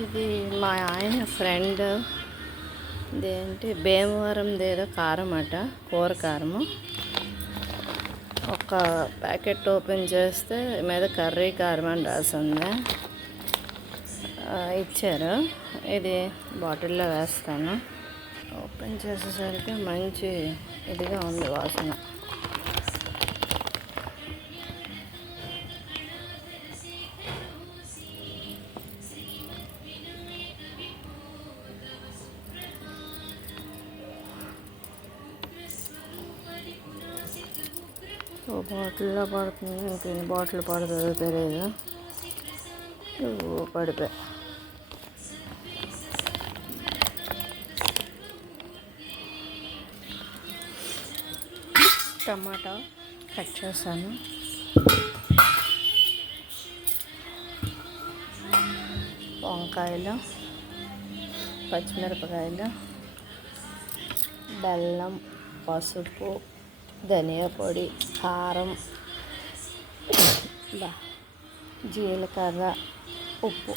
ఇది మా ఆయన ఫ్రెండ్ ఇదేంటి భీమవరంది ఏదో కారం అట, కూర కారము. ఒక ప్యాకెట్ ఓపెన్ చేస్తే మీద కర్రీ కారం అని రాసింది. ఇచ్చారు. ఇది బాటిల్లో వేస్తాను. ఓపెన్ చేసేసరికి మంచి ఇదిగా ఉంది వాసన. ఓ బాటిల్లో పడుతుంది, ఇంకెన్ని బాటిల్ పడుతుందో తెలియదు. పడిపోయి టమాటా కట్ చేశాను. వంకాయలు, పచ్చిమిరపకాయలు, బెల్లం, పసుపు, ధనియా పొడి, కారం, జీలకర్ర, ఉప్పు.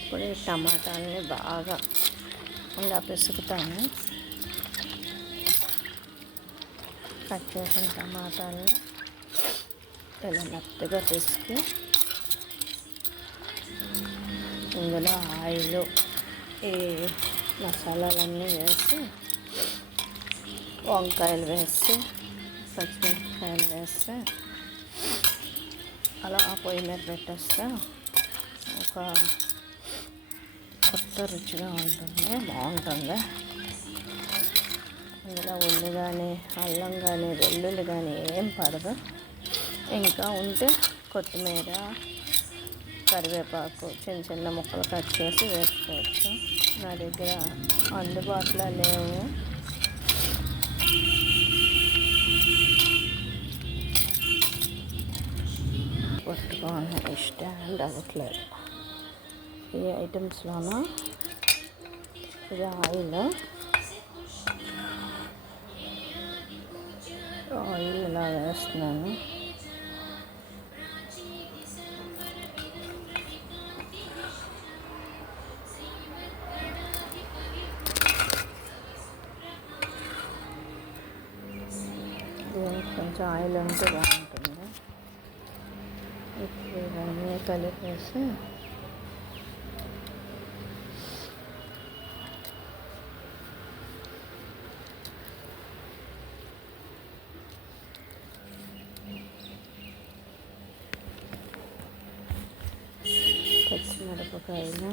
ఇప్పుడు ఈ టమాటాలని బాగా ఇలా పిసుకుతాను. కట్ చేసిన టమాటాలని ఇలా మెత్తగా పిసికి ఇందులో ఆయిల్, ఈ మసాలాలన్నీ వేసి, వంకాయలు వేసి, పచ్చిమిరపకాయలు వేస్తే అలా పొయ్యి మీద పెట్టేస్తే ఒక కొత్త రుచిగా ఉంటుంది, బాగుంటుంది. ఇందులో ఉల్లి కానీ, అల్లం కానీ, వెల్లుల్లి కానీ ఏం పడదు. ఇంకా ఉంటే కొత్తిమీర, కరివేపాకు చిన్న చిన్న ముక్కలు కట్ చేసి వేసుకోవచ్చు. నా దగ్గర అందుబాటులో లేవు. పట్టుకోవాలి, స్టాండ్ అవ్వట్లేదు. ఈ ఐటమ్స్లోన ఇది ఆయిల్ ఇలా వేస్తున్నాను. దీనికి కొంచెం ఆయిల్ ఉంటే బాగుంటుంది. ఇప్పుడు ఇవన్నీ కలిపేసి పచ్చిమిరపకాయలు,